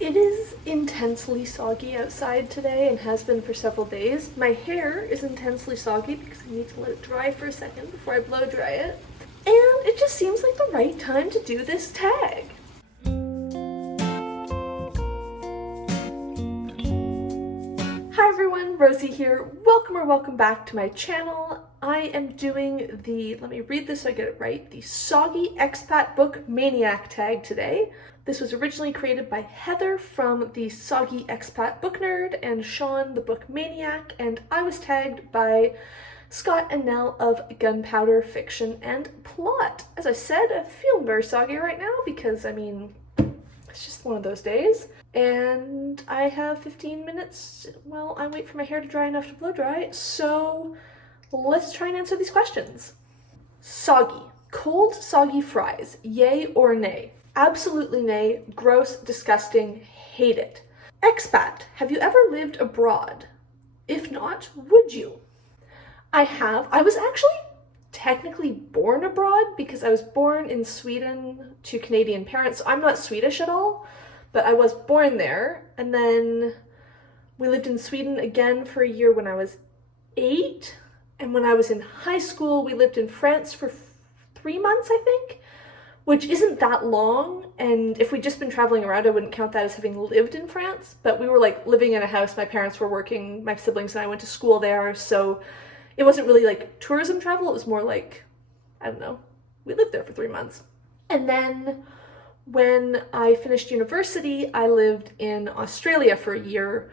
It is intensely soggy outside today and has been for several days. My hair is intensely soggy because I need to let it dry for a second before I blow dry it. And it just seems like the right time to do this tag. Hi everyone, Rosie here. Welcome back to my channel. I am doing the, let me read this so I get it right, the Soggy Expat book Maniac tag today. This was originally created by Heather from the Soggy Expat Book Nerd and Sean the Book Maniac, and I was tagged by Scott and Nell of Gunpowder Fiction and Plot. As I said, I feel very soggy right now because, I mean, it's just one of those days. And I have 15 minutes while I wait for my hair to dry enough to blow dry, so let's try and answer these questions. Soggy. Cold, soggy fries. Yay or nay? Absolutely nay. Gross, disgusting, hate it. Expat. Have you ever lived abroad? If not, would you? I have. I was actually technically born abroad because I was born in Sweden to Canadian parents. So I'm not Swedish at all, but I was born there. And then we lived in Sweden again for a year when I was 8. And when I was in high school, we lived in France for 3 months, I think, which isn't that long. And if we'd just been traveling around, I wouldn't count that as having lived in France. But we were like living in a house. My parents were working, my siblings and I went to school there. So it wasn't really like tourism travel. It was more like, I don't know, we lived there for 3 months. And then when I finished university, I lived in Australia for a year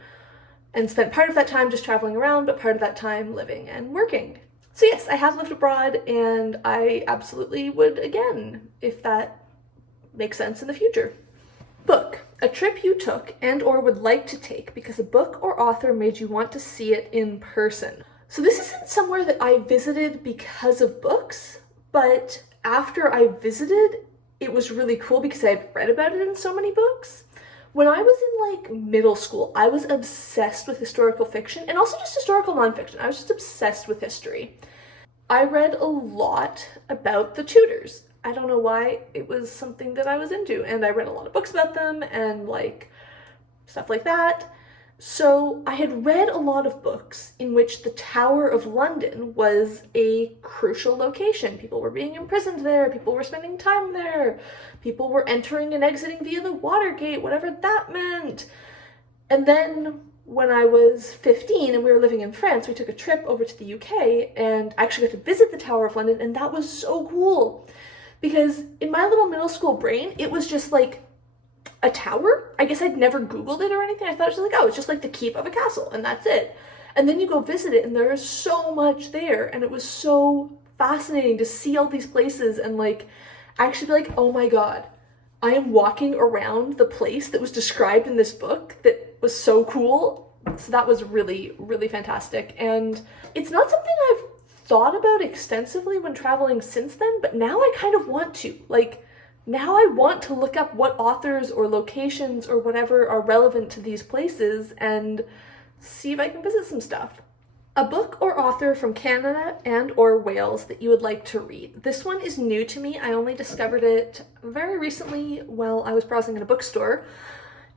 and spent part of that time just traveling around, but part of that time living and working. So yes, I have lived abroad and I absolutely would again, if that makes sense in the future. Book. A trip you took and or would like to take because a book or author made you want to see it in person. So this isn't somewhere that I visited because of books, but after I visited, it was really cool because I had read about it in so many books. When I was in like middle school, I was obsessed with historical fiction and also just historical nonfiction. I was just obsessed with history. I read a lot about the Tudors. I don't know why, it was something that I was into, and I read a lot of books about them and like stuff like that. So I had read a lot of books in which the Tower of London was a crucial location. People were being imprisoned there, people were spending time there, people were entering and exiting via the Watergate, whatever that meant. And then when I was 15 and we were living in France, we took a trip over to the UK and I actually got to visit the Tower of London, and that was so cool. Because in my little middle school brain, it was just like a tower. I guess I'd never Googled it or anything. I thought it was like, oh, it's just like the keep of a castle and that's it. And then you go visit it and there is so much there, and it was so fascinating to see all these places and like actually be like, oh my god, I am walking around the place that was described in this book that was so cool. So that was really, really fantastic. And it's not something I've thought about extensively when traveling since then, but now I kind of want to. Like, now I want to look up what authors or locations or whatever are relevant to these places and see if I can visit some stuff. A book or author from Canada and or Wales that you would like to read. This one is new to me. I only discovered it very recently while I was browsing in a bookstore,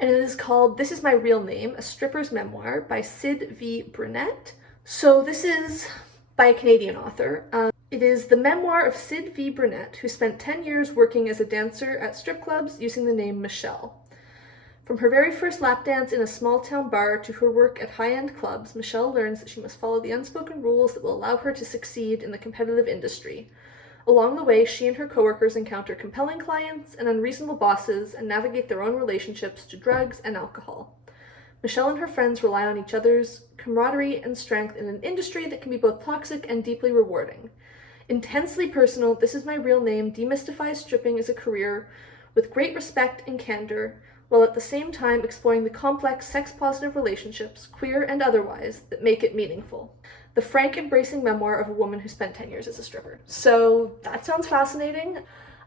and it is called This Is My Real Name, A Stripper's Memoir by Sid V. Brunet. So this is by a Canadian author. It is the memoir of Sid V. Brunet, who spent 10 years working as a dancer at strip clubs using the name Michelle. From her very first lap dance in a small-town bar to her work at high-end clubs, Michelle learns that she must follow the unspoken rules that will allow her to succeed in the competitive industry. Along the way, she and her coworkers encounter compelling clients and unreasonable bosses and navigate their own relationships to drugs and alcohol. Michelle and her friends rely on each other's camaraderie and strength in an industry that can be both toxic and deeply rewarding. Intensely personal, This Is My Real Name demystifies stripping as a career with great respect and candor, while at the same time exploring the complex sex-positive relationships, queer and otherwise, that make it meaningful. The frank, embracing memoir of a woman who spent 10 years as a stripper. So that sounds fascinating.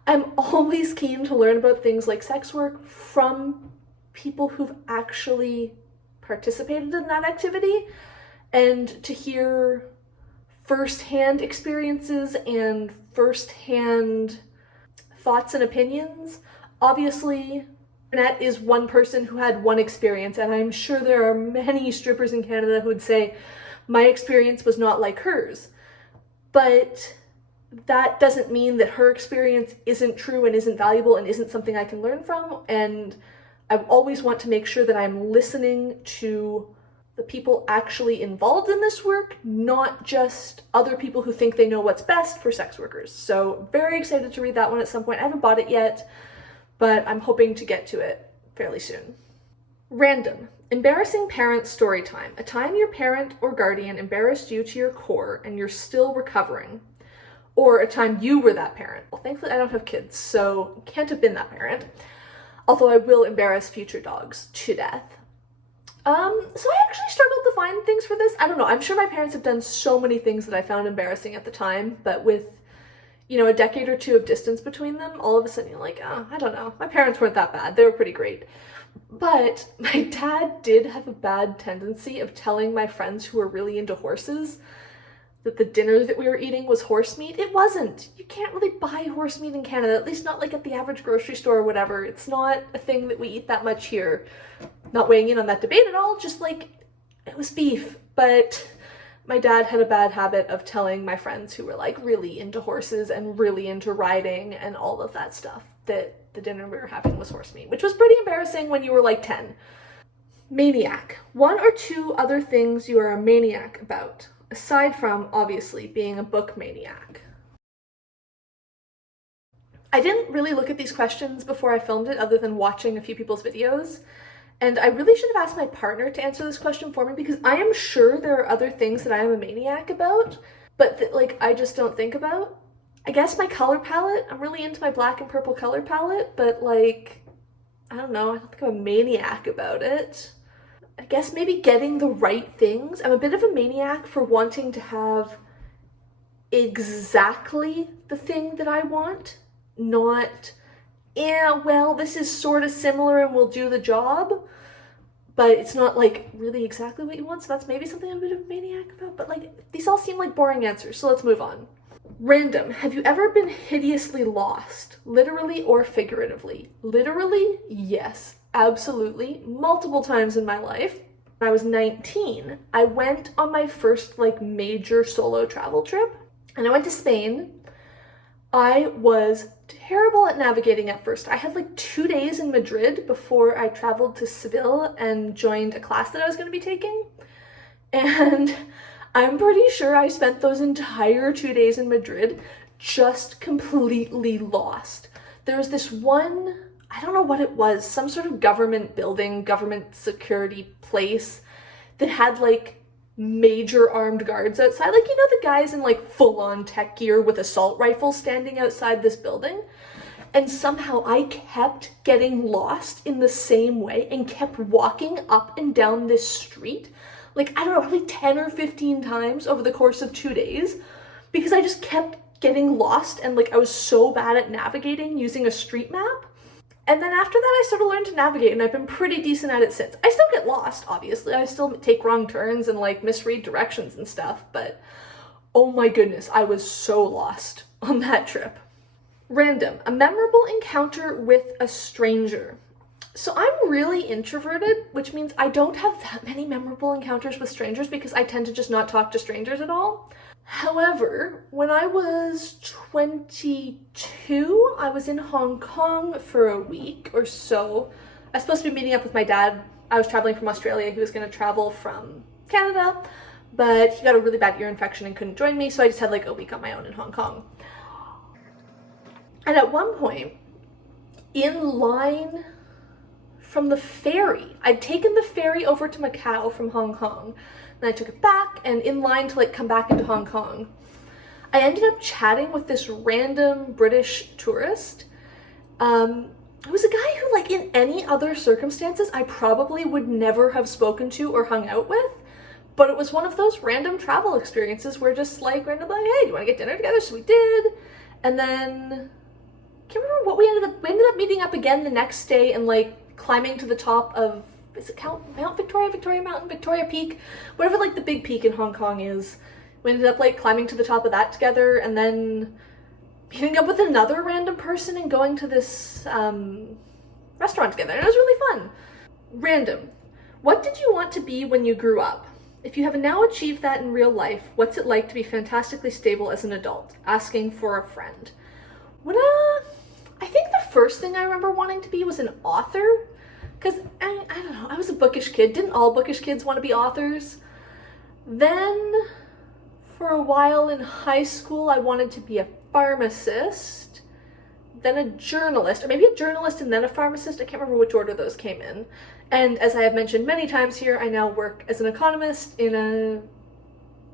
I'm always keen to learn about things like sex work from people who've actually participated in that activity, and to hear first-hand experiences and first-hand thoughts and opinions. Obviously, Brunet is one person who had one experience, and I'm sure there are many strippers in Canada who would say my experience was not like hers. But that doesn't mean that her experience isn't true and isn't valuable and isn't something I can learn from. And I always want to make sure that I'm listening to the people actually involved in this work, not just other people who think they know what's best for sex workers. So very excited to read that one at some point. I haven't bought it yet, but I'm hoping to get to it fairly soon. Random. Embarrassing parent story time. A time your parent or guardian embarrassed you to your core and you're still recovering. Or a time you were that parent. Well, thankfully I don't have kids, so can't have been that parent. Although I will embarrass future dogs to death. So I actually struggled to find things for this. I don't know, I'm sure my parents have done so many things that I found embarrassing at the time, but with, you know, a decade or two of distance between them, all of a sudden you're like, oh, I don't know, my parents weren't that bad, they were pretty great. But my dad did have a bad tendency of telling my friends who were really into horses that the dinner that we were eating was horse meat. It wasn't. You can't really buy horse meat in Canada, at least not like at the average grocery store or whatever. It's not a thing that we eat that much here. Not weighing in on that debate at all, just like, it was beef. But my dad had a bad habit of telling my friends who were like really into horses and really into riding and all of that stuff that the dinner we were having was horse meat, which was pretty embarrassing when you were like 10. Maniac. One or two other things you are a maniac about, aside from, obviously, being a book maniac. I didn't really look at these questions before I filmed it other than watching a few people's videos, and I really should have asked my partner to answer this question for me because I am sure there are other things that I am a maniac about, but that, like, I just don't think about. I guess my color palette, I'm really into my black and purple color palette, but like, I don't know, I don't think I'm a maniac about it. I guess maybe getting the right things. I'm a bit of a maniac for wanting to have exactly the thing that I want, not, yeah, well, this is sort of similar and will do the job, but it's not like really exactly what you want, so that's maybe something I'm a bit of a maniac about, but like, these all seem like boring answers, so let's move on. Random. Have you ever been hideously lost, literally or figuratively? Literally, yes, absolutely, multiple times in my life. When I was 19, I went on my first like major solo travel trip, and I went to Spain. I was terrible at navigating at first. I had like 2 days in Madrid before I traveled to Seville and joined a class that I was going to be taking, and I'm pretty sure I spent those entire 2 days in Madrid just completely lost. There was this one, I don't know what it was, some sort of government building, government security place that had like major armed guards outside. Like, you know, the guys in like full-on tech gear with assault rifles standing outside this building? And somehow I kept getting lost in the same way and kept walking up and down this street, like, I don't know, probably 10 or 15 times over the course of 2 days, because I just kept getting lost and like I was so bad at navigating using a street map. And then after that I sort of learned to navigate, and I've been pretty decent at it since. I still get lost, obviously. I still take wrong turns and like misread directions and stuff, but oh my goodness, I was so lost on that trip. Random. A memorable encounter with a stranger. So I'm really introverted, which means I don't have that many memorable encounters with strangers because I tend to just not talk to strangers at all. However, when I was 22, I was in Hong Kong for a week or so. I was supposed to be meeting up with my dad. I was traveling from Australia. He was going to travel from Canada, but he got a really bad ear infection and couldn't join me, so I just had like a week on my own in Hong Kong. And at one point, in line from the ferry, I'd taken the ferry over to Macau from Hong Kong, and I took it back, and in line to like come back into Hong Kong, I ended up chatting with this random British tourist. It was a guy who, like, in any other circumstances I probably would never have spoken to or hung out with, but it was one of those random travel experiences where just like randomly, like, hey, do you want to get dinner together? So we did, and then I can't remember what we ended up meeting up again the next day and like climbing to the top of, is it Mount Victoria, Victoria Mountain, Victoria Peak, whatever like the big peak in Hong Kong is. We ended up like climbing to the top of that together, and then meeting up with another random person and going to this restaurant together, and it was really fun. Random. What did you want to be when you grew up? If you have now achieved that in real life, what's it like to be fantastically stable as an adult? Asking for a friend. I think the first thing I remember wanting to be was an author. Because, I don't know, I was a bookish kid. Didn't all bookish kids want to be authors? Then, for a while in high school, I wanted to be a pharmacist. Then a journalist, or maybe a journalist and then a pharmacist. I can't remember which order those came in. And as I have mentioned many times here, I now work as an economist in a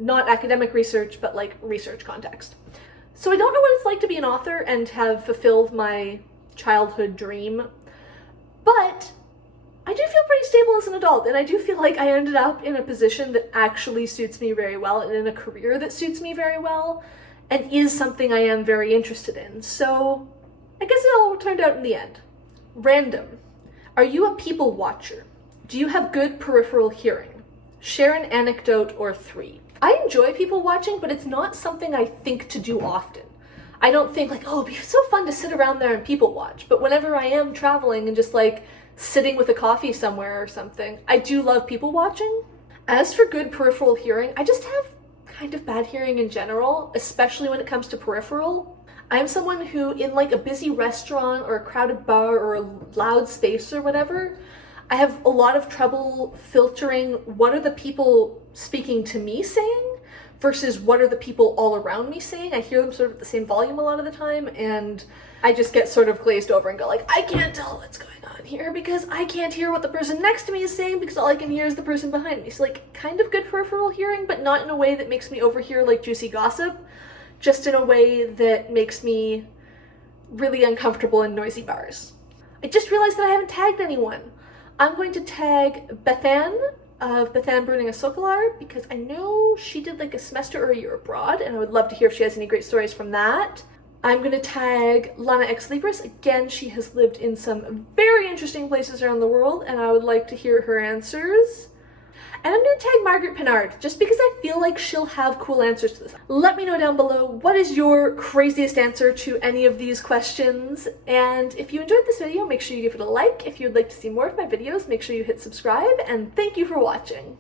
not academic research, but like research context. So I don't know what it's like to be an author and have fulfilled my childhood dream, but I do feel pretty stable as an adult, and I do feel like I ended up in a position that actually suits me very well and in a career that suits me very well and is something I am very interested in. So I guess it all turned out in the end. Random. Are you a people watcher? Do you have good peripheral hearing? Share an anecdote or 3. I enjoy people watching, but it's not something I think to do often. I don't think like, oh, it'd be so fun to sit around there and people watch. But whenever I am traveling and just like sitting with a coffee somewhere or something, I do love people watching. As for good peripheral hearing, I just have kind of bad hearing in general, especially when it comes to peripheral. I'm someone who, in like a busy restaurant or a crowded bar or a loud space or whatever, I have a lot of trouble filtering what are the people speaking to me saying versus what are the people all around me saying. I hear them sort of at the same volume a lot of the time, and I just get sort of glazed over and go like, I can't tell what's going on here because I can't hear what the person next to me is saying because all I can hear is the person behind me. So like kind of good peripheral hearing, but not in a way that makes me overhear like juicy gossip, just in a way that makes me really uncomfortable in noisy bars. I just realized that I haven't tagged anyone. I'm going to tag Bethan of Bethan Brewing a Socolar because I know she did like a semester or a year abroad, and I would love to hear if she has any great stories from that. I'm going to tag Lana Ex Libris. Again, she has lived in some very interesting places around the world, and I would like to hear her answers. And I'm going to tag Margaret Pinard, just because I feel like she'll have cool answers to this. Let me know down below, what is your craziest answer to any of these questions? And if you enjoyed this video, make sure you give it a like. If you would like to see more of my videos, make sure you hit subscribe, and thank you for watching.